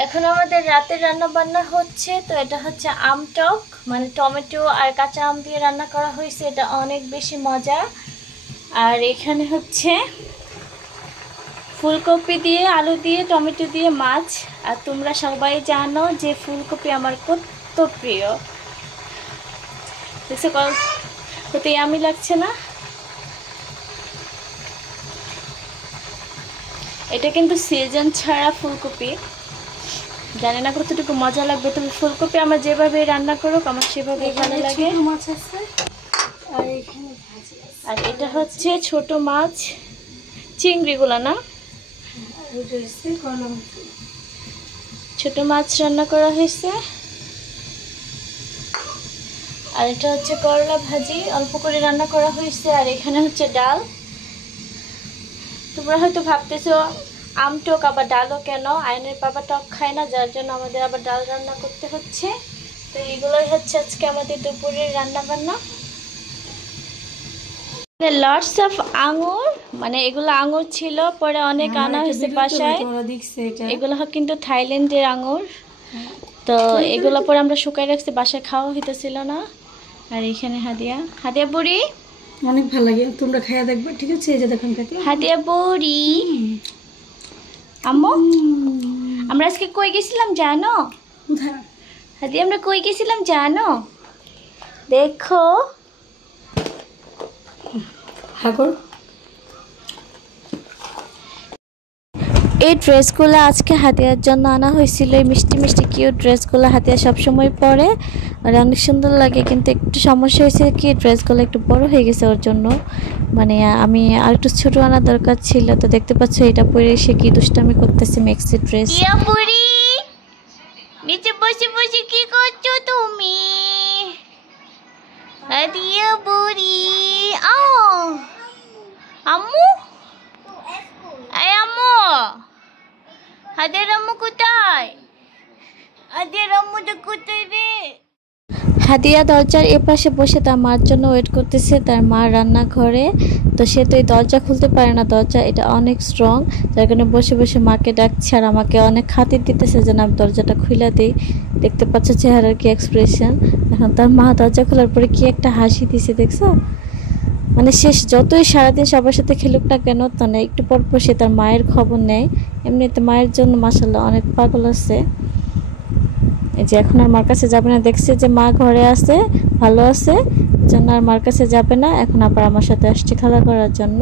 এখন আমাদের রাতের রান্না বান্না হচ্ছে। তো এটা হচ্ছে আম টক, মানে টমেটো আর কাঁচা আম দিয়ে রান্না করা হয়েছে। এটা অনেক বেশি মজা। আর এখানে হচ্ছে ফুলকপি দিয়ে, আলু দিয়ে, টমেটো দিয়ে মাছ। আর তোমরা সবাই জানো যে ফুলকপি আমার কত প্রিয়। দেখছো কত ইয়ামি লাগছে না? এটা কিন্তু সিজন ছাড়া ফুলকপি, জানি না কতটুকু মজা লাগবে। তুমি ফুলকপি আমার যেভাবে রান্না করো আমার সেভাবে ভালো লাগে। মাছ আছে আর এখানে ভাজি আছে। আর এটা হচ্ছে ছোট মাছ, চিংড়িগুলো না, ছোট মাছ রান্না করা হয়েছে। আর এটা হচ্ছে করলা ভাজি, অল্প করে রান্না করা হয়েছে। আর এখানে হচ্ছে ডাল। তোমরা হয়তো ভাবতেছো আম টক আবার ডালও কেন? আয়নের বাবা টক খায় না, যার জন্য আমাদের আবার ডাল রান্না করতে হচ্ছে। তো এগুলোই হচ্ছে আজকে আমাদের দুপুরের রান্না বান্না। লটস অফ আঙুর, মানে এগুলো আঙুর ছিল, পরে অনেক আনা হয়েছে বাসায়। এগুলো কিন্তু থাইল্যান্ডের আঙুর। তো এগুলো পরে আমরা শুকাই রাখছি, বাসায় খাওয়া হইতেছিল না। আর এখানে হাদিয়া, হাদিয়া বুড়ি অনেক ভালো লাগে, তোমরা খাইয়া দেখবে, ঠিক আছে? এই যে দেখুন কাকি, হাদিয়া বুড়ি। আম্মু আমরা আজকে কই গেছিলাম জানো? হাদিয়া আমরা কই গেছিলাম জানো? দেখো হাগর। এই ড্রেসগুলো আজকে হাতিয়ার জন্য আনা হয়েছিল। এই মিষ্টি মিষ্টি কিউট ড্রেসগুলো হাতিয়া সবসময় পরে, আর অনেক সুন্দর লাগে। কিন্তু একটু সমস্যা হয়েছে কি, ড্রেসগুলো একটু বড় হয়ে গেছে ওর জন্য। মানে আমি আর একটু ছোট আনার দরকার ছিল। তো দেখতে পাচ্ছ এটা পরে সে কি দুষ্টামি করতেছে, মেক্সি ড্রেস। নিচে বসে বসে কি করছো তুমি? হাদিয়া বুড়ি আম্মু, এই আম্মু, হাদিয়ার আম্মু কোথায়? হাদিয়ার আম্মুটা কোথায় রে? হাদিয়া দরজার এপাশে বসে তার মার জন্য ওয়েট করতেছে, তার মা রান্নাঘরে। তো সে তো এই দরজা খুলতে পারে না, দরজা এটা অনেক স্ট্রং, যার কারণে বসে বসে মাকে ডাকছে। আর আমাকে অনেক খাতির দিতেছে যেন আমি দরজাটা খুলে দিই। দেখতে পাচ্ছ চেহারার কি এক্সপ্রেশন। এখন তার মা দরজা খোলার পরে কি একটা হাসি দিছে, দেখছো? মানে শেষ যতই সারাদিন সবার সাথে খেলুক না কেন, তো না একটু পর পর সে তার মায়ের খবর নেয়। এমনিতে মায়ের জন্য মাশাআল্লাহ অনেক পাগল আছে। এই যে এখন আর মার কাছে যাবে না, দেখছে যে মা ঘরে আছে, ভালো আছে, জন্য আর মার কাছে যাবে না। এখন আবার আমার সাথে আসছে খেলা করার জন্য।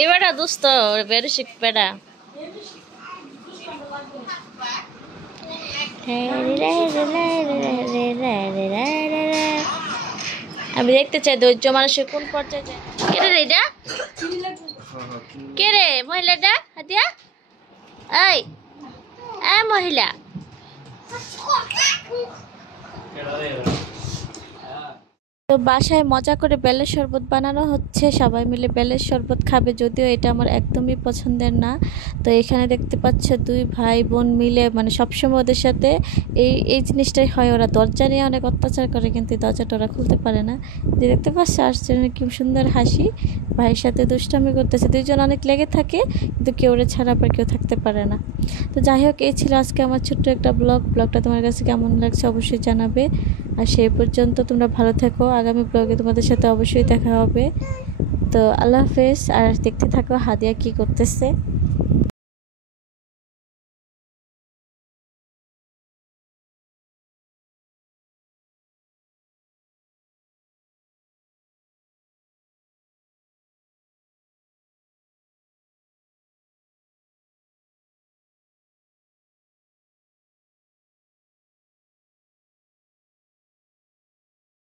এবারে দোস্ত বেরো শিখবেড়া। আমি দেখতে চাই ধৈর্য মানুষের কোন পর্যায়ে যায়। কে রে এটা? কে রে মহিলাটা? হাতিয়া এই মহিলা, তো বাসায় মজা করে বেলের শরবত বানানো হচ্ছে। সবাই মিলে বেলের শরবত খাবে, যদিও এটা আমার একদমই পছন্দের না। তো এখানে দেখতে পাচ্ছ দুই ভাই বোন মিলে, মানে সবসময় ওদের সাথে এই জিনিসটাই হয়। ওরা দরজা নিয়ে অনেক অত্যাচার করে, কিন্তু দরজাটা ওরা খুলতে পারে না। যে দেখতে পাচ্ছ আসছে কি সুন্দর হাসি, ভাইয়ের সাথে দুষ্টামি করতেছে। দুইজন অনেক লেগে থাকে, কিন্তু কেউ ওরা ছাড়া পর কেউ থাকতে পারে না। তো যাই হোক, এই ছিল আজকে আমার ছোট্ট একটা ব্লগটা তোমার কাছে কেমন লাগছে অবশ্যই জানাবে। আর সেই পর্যন্ত তোমরা ভালো থেকো, আগামী ব্লগে তোমাদের সাথে অবশ্যই দেখা হবে। তো আল্লাহ হাফেজ। আর দেখতে থাকো হাদিয়া কি করতেছে।